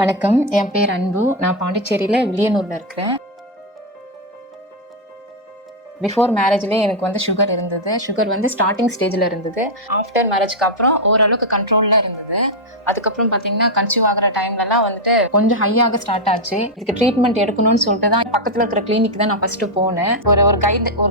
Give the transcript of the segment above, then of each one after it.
வணக்கம். என் பேர் அன்பு. நான் பாண்டிச்சேரியில வில்லியனூர்ல இருக்கிறேன். பிஃபோர் மேரேஜ்லேயே எனக்கு வந்து சுகர் இருந்தது. சுகர் வந்து ஸ்டார்டிங் ஸ்டேஜில் இருந்தது. ஆஃப்டர் மேரேஜ்க்கு அப்புறம் ஓரளவுக்கு கண்ட்ரோலில் இருந்தது. அதுக்கப்புறம் பார்த்தீங்கன்னா கன்சீவ் ஆகிற டைம்லலாம் வந்துட்டு கொஞ்சம் ஹையாக ஸ்டார்ட் ஆச்சு. இதுக்கு ட்ரீட்மெண்ட் எடுக்கணும்னு சொல்லிட்டு தான் பக்கத்தில் இருக்கிற கிளினிக் தான் நான் ஃபர்ஸ்ட் போனேன். ஒரு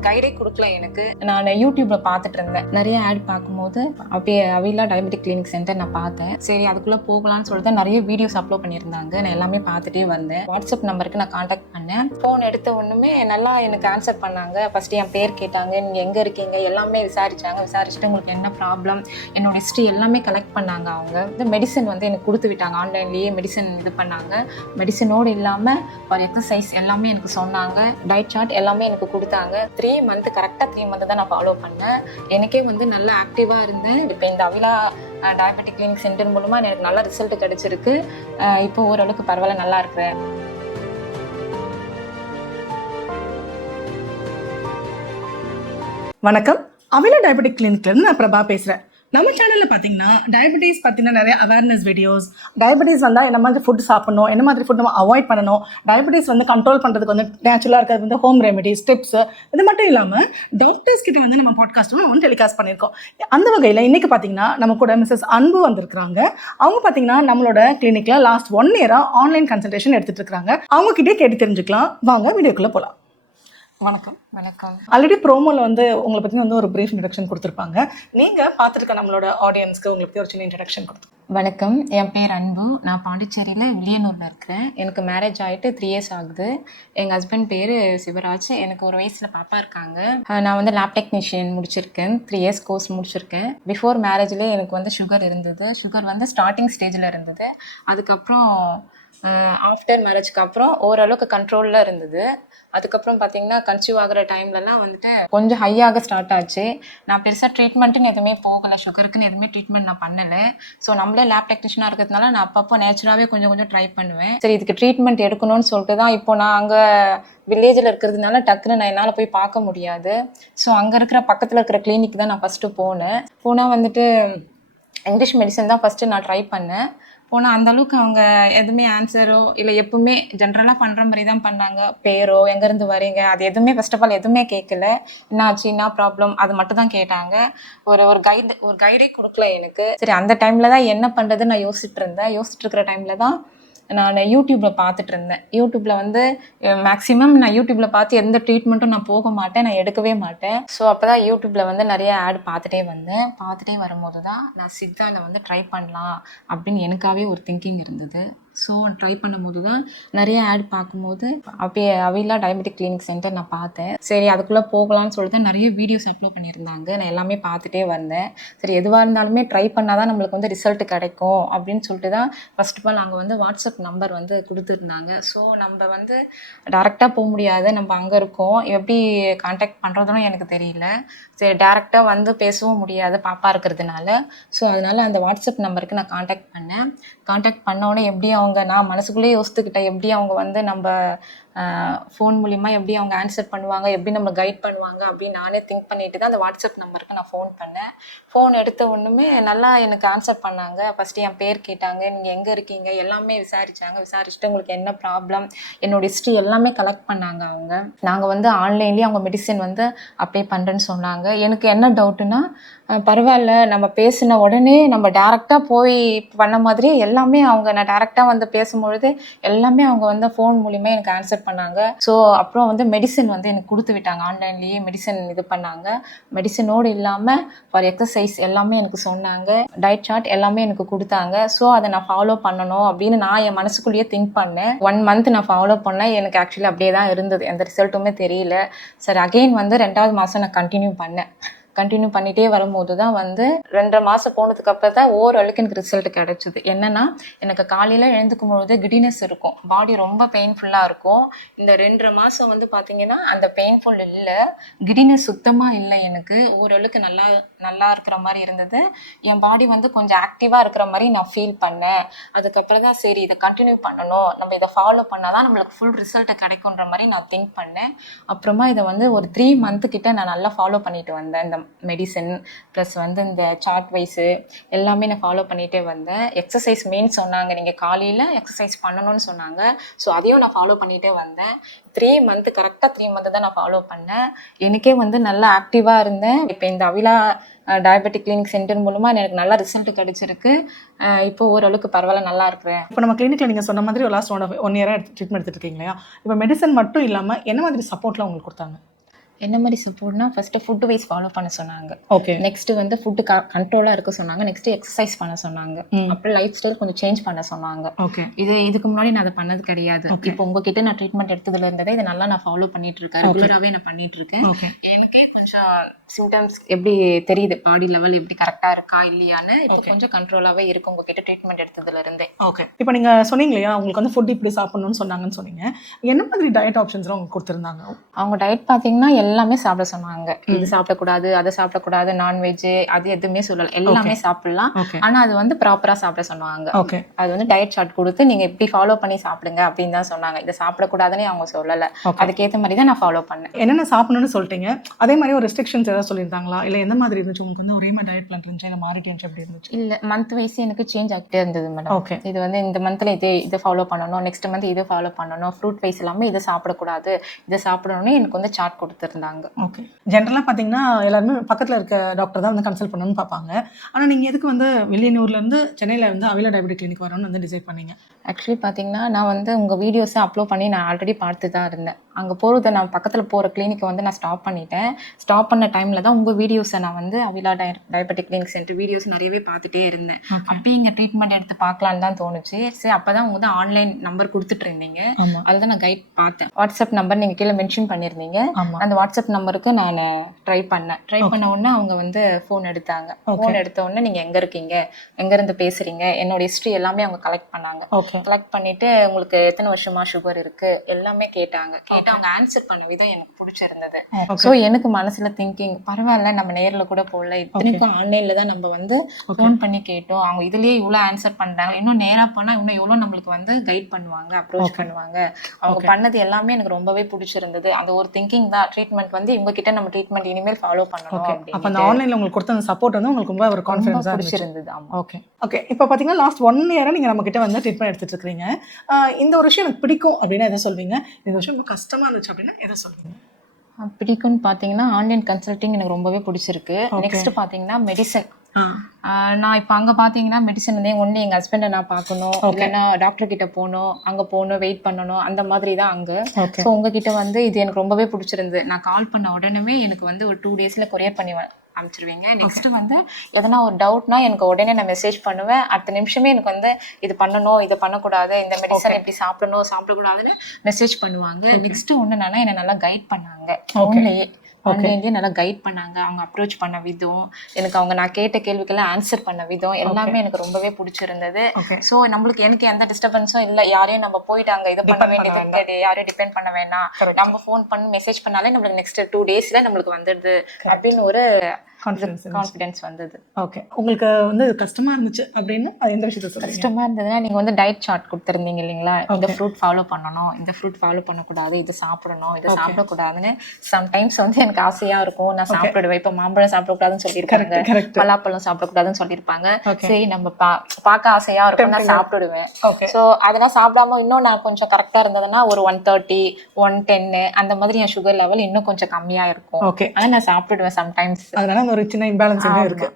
கைடே கொடுக்கல எனக்கு. நான் யூடியூப்ல பார்த்துட்டு இருந்தேன். நிறைய ஆட் பார்க்கும்போது அப்படியே அவிலா டயபெட்டிக் கிளினிக் சென்டர் நான் பார்த்தேன். சரி அதுக்குள்ளே போகலான்னு சொல்லிட்டு நிறைய வீடியோஸ் அப்லோட் பண்ணியிருந்தாங்க. நான் எல்லாமே பார்த்துட்டே வந்தேன். வாட்ஸ்அப் நம்பருக்கு நான் கான்டாக்ட் பண்ணேன். ஃபோன் எடுத்த ஒன்றுமே நல்லா எனக்கு ஆன்சர் பண்ணாங்க. ஃபர்ஸ்ட் என் பேர் கேட்டாங்க, நீங்கள் எங்கே இருக்கீங்க எல்லாமே விசாரிச்சுட்டு உங்களுக்கு என்ன ப்ராப்ளம் என்னோட ஹிஸ்ட்ரி எல்லாமே கலெக்ட் பண்ணாங்க. அவங்க வந்து மெடிசன் வந்து எனக்கு கொடுத்து விட்டாங்க. ஆன்லைன்லேயே மெடிசன் இது பண்ணாங்க. மெடிசனோடு இல்லாமல் ஒரு எக்ஸசைஸ் எல்லாமே எனக்கு சொன்னாங்க. டயட் சார்ட் எல்லாமே எனக்கு கொடுத்தாங்க. 3 மந்த் கரெக்டாக 3 மந்த் தான் நான் ஃபாலோ பண்ணேன். எனக்கே வந்து நல்லா ஆக்டிவாக இருந்தேன். இப்போ இந்த அவிலா டயபெட்டிக் கிளினிக் சென்டர் மூலமாக எனக்கு நல்ல ரிசல்ட் கிடச்சிருக்கு. இப்போ ஓரளவுக்கு பரவாயில்ல, நல்லா இருக்கிறேன். வணக்கம். அவிலா டயபெட்டிக் கிளினிக்லேருந்து நான் பிரபா பேசுகிறேன். நம்ம சேனலில் பார்த்தீங்கன்னா டயபெட்டிஸ் பற்றின நிறைய அவேர்னஸ் வீடியோஸ், டயபெட்டிஸ் வந்தால் என்ன மாதிரி ஃபுட் சாப்பிடணும், என்ன மாதிரி ஃபுட் நம்ம அவாய்ட் பண்ணணும், டயபெட்டிஸ் வந்து கண்ட்ரோல் பண்ணுறதுக்கு வந்து நேச்சுரலாக இருக்கிறது வந்து ஹோம் ரெமெடிஸ், டிப்ஸு, இது மட்டும் இல்லாமல் டாக்டர்ஸ் கிட்ட வந்து நம்ம பாட்காஸ்ட்டும் நம்ம டெலிகாஸ்ட் பண்ணியிருக்கோம். அந்த வகையில் இன்றைக்கி பார்த்தீங்கன்னா நம்ம கூட மிஸ்ஸஸ் அன்பு வந்திருக்கிறாங்க. அவங்க பார்த்தீங்கன்னா நம்மளோட கிளினிக்கில் லாஸ்ட் 1 இயராக ஆன்லைன் கன்சல்டேஷன் எடுத்துகிட்டு இருக்காங்க. அவங்ககிட்டே கேட்டு தெரிஞ்சுக்கலாம். வாங்க வீடியோக்குள்ளே போகலாம். வணக்கம். வணக்கம். ஆல்ரெடி ப்ரோமோவில் வந்து உங்களை பற்றி வந்து ஒரு ப்ரீஃப் இன்ட்ரடக்ஷன் கொடுத்துருப்பாங்க. நீங்கள் பார்த்துருக்க நம்மளோட ஆடியன்ஸ்க்கு உங்களுக்கு ஒரு சின்ன இன்ட்ரடக்ஷன் கொடுத்து. வணக்கம். என் பேர் அன்பு. நான் பாண்டிச்சேரியில் வில்லியனூரில் இருக்கிறேன். எனக்கு மேரேஜ் ஆகிட்டு 3 இயர்ஸ் ஆகுது. எங்கள் ஹஸ்பண்ட் பேர் சிவராஜ். எனக்கு ஒரு வயசில் பாப்பா இருக்காங்க. நான் வந்து லேப் டெக்னீஷியன் முடிச்சிருக்கேன். 3 இயர்ஸ் கோர்ஸ் முடிச்சிருக்கேன். பிஃபோர் மேரேஜ்லேயே எனக்கு வந்து சுகர் இருந்தது. சுகர் வந்து ஸ்டார்டிங் ஸ்டேஜில் இருந்தது. அதுக்கப்புறம் ஆஃப்டர் மேரேஜ்க்கு அப்புறம் ஓரளவுக்கு கண்ட்ரோலில் இருந்தது. அதுக்கப்புறம் பார்த்தீங்கன்னா கன்சீவ் ஆகிற டைம்லலாம் வந்துட்டு கொஞ்சம் ஹையாக ஸ்டார்ட் ஆச்சு. நான் பெருசாக ட்ரீட்மெண்ட்டுன்னு எதுவுமே போகலை. சுகருக்குன்னு எதுவுமே ட்ரீட்மெண்ட் நான் பண்ணலை. ஸோ நம்மளே லேப் டெக்னீஷியனாக இருக்கிறதுனால நான் அப்பப்போ நேச்சுரலாகவே கொஞ்சம் ட்ரை பண்ணுவேன். சரி இதுக்கு ட்ரீட்மெண்ட் எடுக்கணும்னு சொல்லிட்டு தான் இப்போ நான் அங்கே வில்லேஜில் இருக்கிறதுனால டக்குன்னு நான் என்னால் போய் பார்க்க முடியாது. ஸோ அங்கே இருக்கிற பக்கத்தில் இருக்கிற கிளினிக் தான் நான் ஃபஸ்ட்டு போனால் வந்துட்டு இங்கிலீஷ் மெடிசன் தான் ஃபஸ்ட்டு நான் ட்ரை பண்ணேன். போனால் அந்தளவுக்கு அவங்க எதுவுமே ஆன்சரோ இல்லை எப்பவுமே ஜென்ரலாக பண்ணுற மாதிரி தான் பண்ணாங்க. பேரோ எங்கேருந்து வரீங்க அது எதுவுமே ஃபர்ஸ்ட் ஆஃப் ஆல் எதுவுமே கேட்கல. என்னாச்சு என்ன ப்ராப்ளம் அது மட்டும் தான் கேட்டாங்க. ஒரு கைடே கொடுக்கல எனக்கு. சரி அந்த டைமில் தான் என்ன பண்ணுறதுன்னு நான் யோசிச்சுட்டு இருக்கிற டைமில் தான் நான் யூடியூப்பில் பார்த்துட்டு இருந்தேன். யூடியூப்பில் வந்து மேக்ஸிமம் நான் யூடியூப்பில் பார்த்து எந்த ட்ரீட்மெண்ட்டும் நான் போக மாட்டேன், நான் எடுக்கவே மாட்டேன். ஸோ அப்போ தான் யூடியூப்பில் வந்து நிறைய ஆட் பார்த்துட்டே வரும்போது தான் நான் சித்தாவில் வந்து ட்ரை பண்ணலாம் அப்படின்னு எனக்காகவே ஒரு திங்கிங் இருந்தது. ஸோ ட்ரை பண்ணும்போது தான் நிறைய ஆட் பார்க்கும்போது அப்படியே அவிலா டயபெட்டிக் கிளினிக் சென்டர் நான் பார்த்தேன். சரி அதுக்குள்ளே போகலான்னு சொல்லிட்டு நிறைய வீடியோஸ் அப்லோட் பண்ணியிருந்தாங்க. நான் எல்லாமே பார்த்துட்டே வந்தேன். சரி எதுவாக இருந்தாலுமே ட்ரை பண்ணால் தான் நம்மளுக்கு வந்து ரிசல்ட் கிடைக்கும் அப்படின்னு சொல்லிட்டு தான் ஃபர்ஸ்ட் ஆஃப் ஆல் அங்கே வந்து வாட்ஸ்அப் நம்பர் வந்து கொடுத்துருந்தாங்க. ஸோ நம்ம வந்து டேரெக்டாக போக முடியாது, நம்ம அங்கே இருக்கோம், எப்படி கான்டாக்ட் பண்ணுறதுன்னு எனக்கு தெரியல. சரி டேரெக்டாக வந்து பேசவும் முடியாது பாப்பா இருக்கிறதுனால. ஸோ அதனால் அந்த வாட்ஸ்அப் நம்பருக்கு நான் கான்டாக்ட் பண்ணோன்னே எப்படி அவங்க நான் மனசுக்குள்ளேயே யோசித்துக்கிட்டேன் எப்படி அவங்க வந்து நம்ம ஃபோன் மூலிமா எப்படி அவங்க ஆன்சர் பண்ணுவாங்க, எப்படி நம்ம கைட் பண்ணுவாங்க அப்படின்னு நானே திங்க் பண்ணிட்டு தான் அந்த வாட்ஸ்அப் நம்பருக்கு நான் ஃபோன் பண்ணேன். ஃபோன் எடுத்த ஒன்றுமே நல்லா எனக்கு ஆன்சர் பண்ணாங்க. ஃபஸ்ட்டு என் பேர் கேட்டாங்க, நீங்கள் எங்கே இருக்கீங்க எல்லாமே விசாரிச்சுட்டு உங்களுக்கு என்ன ப்ராப்ளம் என்னோட ஹிஸ்ட்ரி எல்லாமே கலெக்ட் பண்ணாங்க அவங்க. நாங்கள் வந்து ஆன்லைன்லேயே அவங்க மெடிசன் வந்து அப்ளை பண்ணுறேன்னு சொன்னாங்க. எனக்கு என்ன டவுட்டுன்னா பரவாயில்ல நம்ம பேசின உடனே நம்ம டேரெக்டாக போய் பண்ண மாதிரி எல்லாமே அவங்க நான் டேரெக்டாக வந்து பேசும்பொழுது எல்லாமே அவங்க வந்து ஃபோன் மூலிமா எனக்கு ஆன்சர் பண்ணாங்க. ஸோ அப்புறம் வந்து மெடிசன் வந்து எனக்கு கொடுத்து விட்டாங்க. ஆன்லைன்லேயே மெடிசன் இது பண்ணாங்க. மெடிசனோடு இல்லாமல் ஃபார் எக்ஸசைஸ் எல்லாமே எனக்கு சொன்னாங்க. டயட் சார்ட் எல்லாமே எனக்கு கொடுத்தாங்க. ஸோ அதை நான் ஃபாலோ பண்ணணும் அப்படின்னு நான் என் மனசுக்குள்ளேயே திங்க் பண்ணேன். 1 மந்த் நான் ஃபாலோ பண்ணேன். எனக்கு ஆக்சுவலி அப்படியே தான் இருந்தது, எந்த ரிசல்ட்டுமே தெரியல. சரி அகெயின் வந்து 2வது மாதம் நான் கண்டினியூ பண்ணிகிட்டே வரும்போது தான் வந்து 2.5 மாதம் போனதுக்கு அப்புறம் தான் ஓரளவுக்கு எனக்கு ரிசல்ட் கிடச்சிது. என்னென்னா எனக்கு காலையில் எழுந்துக்கும் பொழுது கிடினஸ் இருக்கும், பாடி ரொம்ப பெயின்ஃபுல்லாக இருக்கும். இந்த 2.5 மாதம் வந்து பார்த்திங்கன்னா அந்த பெயின்ஃபுல் இல்லை, கிடினஸ் சுத்தமாக இல்லை. எனக்கு ஓரளவுக்கு நல்லா இருக்கிற மாதிரி இருந்தது. என் பாடி வந்து கொஞ்சம் ஆக்டிவாக இருக்கிற மாதிரி நான் ஃபீல் பண்ணேன். அதுக்கப்புறம் தான் சரி இதை கண்டினியூ பண்ணணும், நம்ம இதை ஃபாலோ பண்ணால் தான் நம்மளுக்கு ஃபுல் ரிசல்ட் கிடைக்குன்ற மாதிரி நான் திங்க் பண்ணேன். அப்புறமா இதை வந்து ஒரு 3 மந்த்து கிட்ட நான் நல்லா ஃபாலோ பண்ணிட்டு வந்தேன் இந்த மெடிசன் ப்ளஸ் வந்து இந்த சார்ட் வைஸு எல்லாமே நான் ஃபாலோ பண்ணிகிட்டே வந்தேன். எக்ஸசைஸ் மெயின் சொன்னாங்க, நீங்கள் காலையில் எக்ஸசைஸ் பண்ணணும்னு சொன்னாங்க. ஸோ அதையும் நான் ஃபாலோ பண்ணிகிட்டே வந்தேன். 3 மந்த் கரெக்டாக 3 மந்த்து தான் நான் ஃபாலோ பண்ணேன். எனக்கே வந்து நல்லா ஆக்டிவாக இருந்தேன். இப்போ இந்த அவிலா டயபெட்டிக் கிளினிக் சென்டர் மூலமாக எனக்கு நல்லா ரிசல்ட் கிடச்சிருக்கு. இப்போ ஓரளவுக்கு பரவாயில்ல, நல்லா இருக்கிறேன். இப்போ நம்ம கிளினிக்கில் நீங்கள் சொன்ன மாதிரி ஒரு லாஸ்ட் 1 இயராக ட்ரீட்மெண்ட் எடுத்துட்டு இருக்கீங்க இல்லையா? இப்போ மெடிசன் மட்டும் இல்லாமல் என்ன மாதிரி சப்போர்ட்லாம் உங்களுக்கு கொடுத்தாங்க? என்ன மாதிரி சப்போர்ட்னா, ஃபஸ்ட்டு ஃபுட்டு வைஸ் ஃபாலோ பண்ண சொன்னாங்க. ஓகே. நெக்ஸ்ட்டு வந்து ஃபுட்டு கண்ட்ரோலாக இருக்க சொன்னாங்க. நெக்ஸ்ட்டு எக்ஸசைஸ் பண்ண சொன்னாங்க. அப்புறம் லைஃப் ஸ்டைல் கொஞ்சம் சேஞ்ச் பண்ண சொன்னாங்க. ஓகே. இதுக்கு முன்னாடி நான் அதை பண்ணது கிடையாது. இப்போ உங்ககிட்ட நான் ட்ரீட்மெண்ட் எடுத்ததுல இருந்ததே இதை நல்லா நான் ஃபாலோ பண்ணிட்டு இருக்கேன். ரெகுலராகவே நான் பண்ணிட்டு இருக்கேன். எனக்கே கொஞ்சம் சிம்டம்ஸ் எப்படி தெரியுது, பாடி லெவல் எப்படி கரெக்டாக இருக்கா இல்லையான்னு இப்போ கொஞ்சம் கண்ட்ரோலாகவே இருக்கு உங்ககிட்ட ட்ரீட்மெண்ட் எடுத்ததுல இருந்தே. ஓகே. இப்போ நீங்கள் சொன்னீங்க இல்லையா, உங்களுக்கு வந்து ஃபுட் இப்படி சாப்பிடணும்னு சொன்னாங்கன்னு சொன்னீங்க. என்ன மாதிரி டயட் ஆப்ஷன்ஸ்லாம் உங்களுக்கு கொடுத்துருந்தாங்க? அவங்க டயட் பார்த்தீங்கன்னா எல்லாமே சாப்பிட சொன்னாங்க. இது சாப்பிடக்கூடாது, அதை சாப்பிடக்கூடாது, நான்வெஜ் அது எதுவுமே சொல்லலை. எல்லாமே சாப்பிடலாம், ஆனால் அது வந்து ப்ராப்பராக சாப்பிட சொன்னாங்க. ஓகே. அது வந்து டயட் சார்ட் கொடுத்து நீங்கள் இப்படி ஃபாலோ பண்ணி சாப்பிடுங்க அப்படின்னு தான் சொன்னாங்க. இதை சாப்பிடக்கூடாதுன்னு அவங்க சொல்லலை. அதுக்கேற்ற மாதிரி தான் நான் ஃபாலோ பண்ணேன். என்னென்ன சாப்பிடணும்னு சொல்லிட்டீங்க, அதே மாதிரி ஒரு ரெஸ்ட்ரிக்ஷன்ஸ் ஏதாவது சொல்லியிருந்தாங்களா? இல்லை எந்த மாதிரி இருந்துச்சு உங்களுக்கு? வந்து ஒரே மாதிரி டயட் பிளான் இருந்துச்சு, இல்லை மாறிட்டு இருந்துச்சு, எப்படி இருந்துச்சு? இல்லை, மந்த் வைஸ் எனக்கு சேஞ்ச் ஆகிட்டே இருந்தது மேடம். ஓகே. இது வந்து இந்த மந்த்தில் இதை ஃபாலோ பண்ணணும், நெக்ஸ்ட் மந்த் இதை ஃபாலோ பண்ணணும், ஃப்ரூட் வைஸ் எல்லாமே இதை சாப்பிடக்கூடாது, இதை சாப்பிடணும்னு எனக்கு வந்து சார்ட் கொடுத்துருந்தாங்க. ஓகே. ஜென்ரலாக பார்த்தீங்கன்னா எல்லாருமே பக்கத்தில் இருக்க டாக்டர் தான் வந்து கன்சல்ட் பண்ணணும்னு பார்ப்பாங்க. ஆனால் நீங்கள் எதுக்கு வந்து வில்லியனூர்லேருந்து சென்னையில் வந்து அவிலா டயபெட்டிக் கிளினிக் வரணும்னு வந்து டிசைட் பண்ணீங்க? ஆக்சுவலி பார்த்தீங்கன்னா, நான் வந்து உங்கள் வீடியோஸை அப்லோட் பண்ணி நான் ஆல்ரெடி பார்த்து தான் இருந்தேன். அங்கே போகிறத நான் பக்கத்தில் போகிற கிளினிக்கை வந்து நான் ஸ்டாப் பண்ணிட்டேன். ஸ்டாப் பண்ண டைமில் தான் உங்கள் வீடியோஸை நான் வந்து Avila diabetic clinic centre videos நிறையவே பார்த்துட்டே இருந்தேன். அப்போ இங்கே ட்ரீட்மெண்ட் எடுத்து பார்க்கலான்னு தான் தோணுச்சு. சரி, அப்போ தான் உங்க வந்து ஆன்லைன் நம்பர் கொடுத்துட்டு இருந்தீங்க. அதில் தான் நான் கைட் பார்த்தேன். வாட்ஸ்அப் நம்பர் நீங்கள் கீழே மென்ஷன் பண்ணியிருந்தீங்க. அந்த வாட்ஸ்அப் நம்பருக்கு நான் ட்ரை பண்ண உடனே அவங்க வந்து ஃபோன் எடுத்தாங்க. ஃபோன் எடுத்த உடனே நீங்கள் எங்கே இருக்கீங்க, எங்கேருந்து பேசுகிறீங்க, என்னோட ஹிஸ்ட்ரி எல்லாமே அவங்க கலெக்ட் பண்ணாங்க. கலெக்ட் பண்ணிவிட்டு உங்களுக்கு எத்தனை வருஷமா சுகர் இருக்குது எல்லாமே கேட்டாங்க. அவங்க ஆன்சர் பண்ண விதம் எனக்கு பிடிச்சிருந்தது. ஸோ எனக்கு மனசுல திங்கிங், பரவாயில்ல நம்ம நேரில் கூட போடல, இத்தனைக்கும் ஆன்லைன்ல தான் நம்ம வந்து ஃபோன் பண்ணி கேட்டோம், அவங்க இதுலயே இவ்வளோ ஆன்சர் பண்றாங்க, இன்னும் நேரா போனா இன்னும் எவ்வளோ நம்மளுக்கு வந்து கைட் பண்ணுவாங்க, அப்ரோச் பண்ணுவாங்க. அவங்க பண்ணது எல்லாமே எனக்கு ரொம்பவே பிடிச்சிருந்தது. அந்த ஒரு திங்கிங் தான் ட்ரீட்மெண்ட் வந்து இவங்க கிட்ட நம்ம ட்ரீட்மெண்ட் இனிமேல் ஃபாலோ பண்ணணும் அப்படின்னு. அப்ப அந்த ஆன்லைன்ல உங்களுக்கு கொடுத்த அந்த சப்போர்ட் வந்து உங்களுக்கு ரொம்ப ஒரு கான்ஃபிடன்ஸா பிடிச்சிருந்தது. ஓகே. ஓகே. இப்போ பாத்தீங்கன்னா லாஸ்ட் 1 இயரா நீங்க நம்ம கிட்ட வந்து ட்ரீட்மெண்ட் எடுத்துட்டு இருக்கீங்க. இந்த ஒரு விஷயம் எனக்கு பிடிக்கும் அப்படின்னா எதை சொல்வீங்க? இந்த விஷயம் ரொம்ப கஷ்டமா இருந்துச்சு அப்படின்னா எதை சொல்வீங்க? பிடிக்கும்னு பார்த்தீங்கன்னா ஆன்லைன் கன்சல்டிங் எனக்கு ரொம்பவே பிடிச்சிருக்கு. நெக்ஸ்ட் பார்த்தீங்கன்னா மெடிசன். நான் இப்போ அங்கே பார்த்தீங்கன்னா மெடிசன் வந்து ஒன்று எங்கள் ஹஸ்பண்டை நான் பார்க்கணும், இல்லைன்னா டாக்டர் கிட்ட போகணும், அங்கே போகணும், வெயிட் பண்ணணும், அந்த மாதிரி தான் அங்கே. ஸோ உங்ககிட்ட வந்து இது எனக்கு ரொம்பவே பிடிச்சிருந்தது. நான் கால் பண்ண உடனே எனக்கு வந்து ஒரு 2 டேஸில் கொரியர் பண்ணி அனுப்பிச்சிருவீங்க. நெக்ஸ்ட் வந்து எதனா ஒரு டவுட்னா எனக்கு உடனே நான் மெசேஜ் பண்ணுவேன். அடுத்த நிமிஷமே எனக்கு வந்து இது பண்ணணும், இதை பண்ணக்கூடாது, இந்த மெடிசன் எப்படி சாப்பிடணும், சாப்பிடக்கூடாதுன்னு மெசேஜ் பண்ணுவாங்க. நெக்ஸ்ட் ஒன்று என்னன்னா என்னை நல்லா கைட் பண்ணாங்க. ஆன்லைன்லேயே நல்லா கைட் பண்ணாங்க. அவங்க அப்ரோச் பண்ண விதம், எனக்கு அவங்க நான் கேட்ட கேள்விக்கெல்லாம் ஆன்சர் பண்ண விதம் எல்லாமே எனக்கு ரொம்பவே பிடிச்சிருந்தது. ஸோ நம்மளுக்கு எனக்கு எந்த டிஸ்டர்பன்ஸும் இல்லை. யாரையும் நம்ம போயிட்டாங்க இதை பண்ண வேண்டியது, யாரையும் டிபெண்ட் பண்ண வேணாம், நம்ம ஃபோன் பண்ணி மெசேஜ் பண்ணாலே நம்மளுக்கு நெக்ஸ்ட் 2 டேஸ்ல நம்மளுக்கு வந்துடுது அப்படின்னு ஒரு கான்ஃபிடன்ஸ் வந்தது. ஓகே. உங்களுக்கு வந்து கஷ்டமா இருந்துச்சு அப்படின்னா எந்த விஷயத்தை சொல்றீங்க? கஷ்டமா இருந்ததுன்னா நீங்க வந்து டயட் சார்ட் கொடுத்துருந்தீங்க இல்லைங்களா, இந்த ஃப்ரூட் ஃபாலோ பண்ணணும், இந்த ஃப்ரூட் ஃபாலோ பண்ணக்கூடாது, இது சாப்பிடணும், இது சாப்பிடக்கூடாதுன்னு சம்டைம்ஸ் வந்து எனக்கு ஆசையா இருக்கும். நான் சாப்பிடுவேன். இப்போ மாம்பழம் சாப்பிடக்கூடாதுன்னு சொல்லியிருப்பாங்க, பலாப்பழம் சாப்பிடக்கூடாதுன்னு சொல்லியிருப்பாங்க. சரி நம்ம பார்க்க ஆசையா இருக்கும், நான் சாப்பிடுவேன். ஸோ அதெல்லாம் சாப்பிடாம இன்னும் நான் கொஞ்சம் கரெக்டா இருந்ததுன்னா ஒரு 130, 110 அந்த மாதிரி என் சுகர் லெவல் இன்னும் கொஞ்சம் கம்மியா இருக்கும். ஆனால் நான் சாப்பிடுவேன் சம்டைம்ஸ். அதனால ஒரு சின்ன இம்பேலன்ஸ் இருக்கு.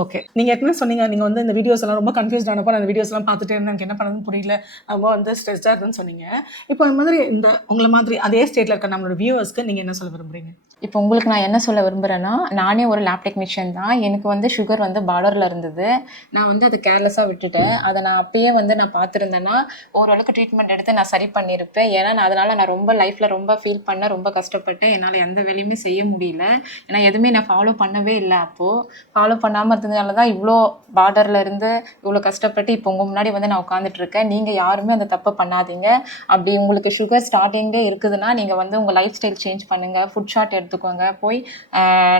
ஓகே. நீங்க ஏற்கனவே சொன்னீங்க நீங்க வந்து இந்த வீடியோஸ் எல்லாம் ரொம்ப கன்ஃபியூஸ்ட் ஆனப்போ அந்த வீடியோஸ் எல்லாம் பார்த்துட்டு எனக்கு என்ன பண்ணணும்னு புரியல, ரொம்ப வந்து ஸ்ட்ரெஸ்டா இருக்குன்னு சொன்னீங்க. இப்போ அந்த மாதிரி இந்த உங்களை மாதிரி அதே ஸ்டேட்ல இருக்க நம்மளோட வியூவர்ஸ்க்கு நீங்க என்ன சொல்ல விரும்புறீங்க? இப்போ உங்களுக்கு நான் என்ன சொல்ல விரும்புகிறேன்னா, நானே ஒரு லேப் டெக்னீஷியன் தான். எனக்கு வந்து சுகர் வந்து பார்டரில் இருந்தது. நான் வந்து அதை கேர்லெஸ்ஸாக விட்டுட்டேன். அதை நான் அப்பயே வந்து நான் பார்த்துருந்தேன்னா ஓரளவுக்கு ட்ரீட்மெண்ட் எடுத்து நான் சரி பண்ணியிருப்பேன். ஏன்னா அதனால் நான் ரொம்ப லைஃப்பில் ரொம்ப ஃபீல் பண்ணேன், ரொம்ப கஷ்டப்பட்டு என்னால் எந்த வேலையுமே செய்ய முடியல. ஏன்னா எதுவுமே நான் ஃபாலோ பண்ணவே இல்லை. அப்போது ஃபாலோ பண்ணாமல் இருந்ததுனால தான் இவ்வளோ பார்டரில் இருந்து இவ்வளோ கஷ்டப்பட்டு இப்போ உங்கள் முன்னாடி வந்து நான் உட்காந்துட்ருக்கேன். நீங்கள் யாருமே அந்த தப்பை பண்ணாதீங்க. அப்படி உங்களுக்கு சுகர் ஸ்டார்டிங்கே இருக்குதுன்னா நீங்கள் வந்து உங்கள் லைஃப் ஸ்டைல் சேஞ்ச் பண்ணுங்கள், ஃபுட் ஷார்ட் எடுத்துக்கோங்க, போய்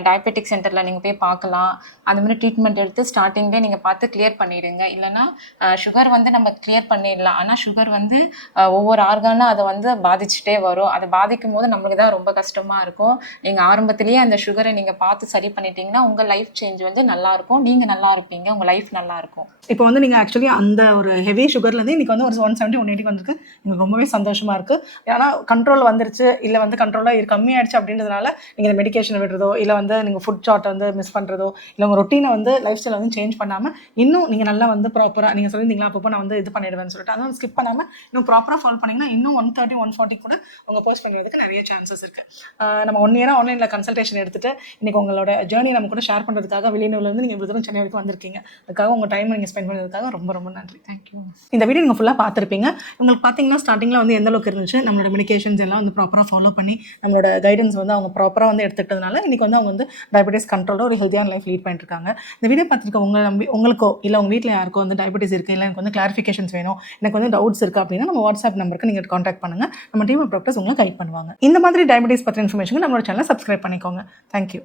டயபெட்டிக் சென்டரில் நீங்கள் போய் பார்க்கலாம். அந்த மாதிரி ட்ரீட்மெண்ட் எடுத்து ஸ்டார்டிங்லேயே நீங்கள் பார்த்து கிளியர் பண்ணிடுங்க. இல்லைனா சுகர் வந்து நம்ம கிளியர் பண்ணிடலாம், ஆனால் சுகர் வந்து ஒவ்வொரு ஆர்கானும் அதை வந்து பாதிச்சுட்டே வரும். அதை பாதிக்கும் போது நம்மளுக்கு தான் ரொம்ப கஷ்டமாக இருக்கும். நீங்கள் ஆரம்பத்திலேயே அந்த சுகரை நீங்கள் பார்த்து சரி பண்ணிட்டீங்க எடுத்தீங்கன்னா உங்கள் லைஃப் சேஞ்ச் வந்து நல்லாயிருக்கும், நீங்கள் நல்லா இருப்பீங்க, உங்கள் லைஃப் நல்லாயிருக்கும். இப்போ வந்து நீங்கள் ஆக்சுவலி அந்த ஒரு ஹெவி சுகர்லேருந்து இன்றைக்கி வந்து ஒரு 170 180 வந்திருக்கு. எனக்கு ரொம்பவே சந்தோஷமாக இருக்குது. ஏன்னா கண்ட்ரோல் வந்துருச்சு, இல்லை வந்து கண்ட்ரோலாக கம்மியாயிடுச்சு அப்படின்றதுனால நீங்கள் இந்த மெடிக்கேஷன் விடுறதோ, இல்லை வந்து நீங்கள் ஃபுட் சார்ட்டை வந்து மிஸ் பண்ணுறதோ, இல்லை உங்கள் ரொட்டீனை வந்து லைஃப் ஸ்டைலை வந்து சேஞ்ச் பண்ணாமல் இன்னும் நீங்கள் நல்லா வந்து ப்ராப்பராக நீங்கள் சொல்லியிருந்தீங்களா அப்பப்போ நான் வந்து இது பண்ணிடுவேன்னு சொல்லிட்டு அதை வந்து ஸ்கிப் பண்ணாமல் இன்னும் ப்ராப்பராக ஃபாலோ பண்ணிங்கன்னா இன்னும் 130 140 கூட உங்கள் போஸ்ட் பண்ணுறதுக்கு நிறைய சான்சஸ் இருக்குது. நம்ம 1 இயராக ஆன்லைனில் கன்சல்டேஷன் எடுத்துகிட்டு இன்றைக்கி உங்களோட ஜேர்னி நம்ம கூட ஷேர் பண்ணுறதுக்காக வெளியூர்லேருந்து நீங்கள் இவ்வளோ தூரம் சென்னை வரைக்கும் வந்திருக்கீங்க. அதுக்காக உங்கள் டைம் நீங்கள் ஸ்பெண்ட் பண்ணுறதுக்காக ரொம்ப ரொம்ப நன்றி. தேங்க்யூ. இந்த வீடியோ நீங்கள் ஃபுல்லாக பார்த்துருப்பீங்க. உங்களுக்கு பார்த்தீங்கன்னா ஸ்டார்டிங்கில் வந்து எந்த அளவுக்கு இருந்துச்சு, நம்மளோட மெடிகேஷன்ஸ் எல்லாம் வந்து ப்ராப்பராக ஃபாலோ பண்ணி நம்மளோட கைடன்ஸ் வந்து அவங்க ப்ராப்பராக வந்து எடுத்துக்கிட்டதுனால இன்றைக்கி வந்து அவங்க வந்து டயபெட்டிஸ் கண்ட்ரோலோட ஒரு ஹெல்த்தியான லைஃப் லீட் பண்ணிட்டு இருக்காங்க. இந்த வீடியோ பார்த்துருக்க உங்களுக்கோ இல்லை உங்கள் வீட்டில் யாருக்கோ வந்து டயபெட்டிஸ் இருக்குது, இல்லை எனக்கு வந்து கிளாரிஃபிகேஷன்ஸ் வேணும், எனக்கு வந்து டவுட்ஸ் இருக்குது அப்படின்னா நம்ம வாட்ஸ்அப் நம்பருக்கு நீங்கள் காண்டாக்ட் பண்ணுங்கள். நம்ம டீம் ஆஃப் டாக்டர்ஸ் உங்களை கைட் பண்ணுவாங்க. இந்த மாதிரி டயபெட்டிஸ் பற்றி இன்ஃபர்மேஷன் நம்மளோட சேனலை சப்ஸ்கிரைப் பண்ணிக்கோங்க. தேங்க்யூ.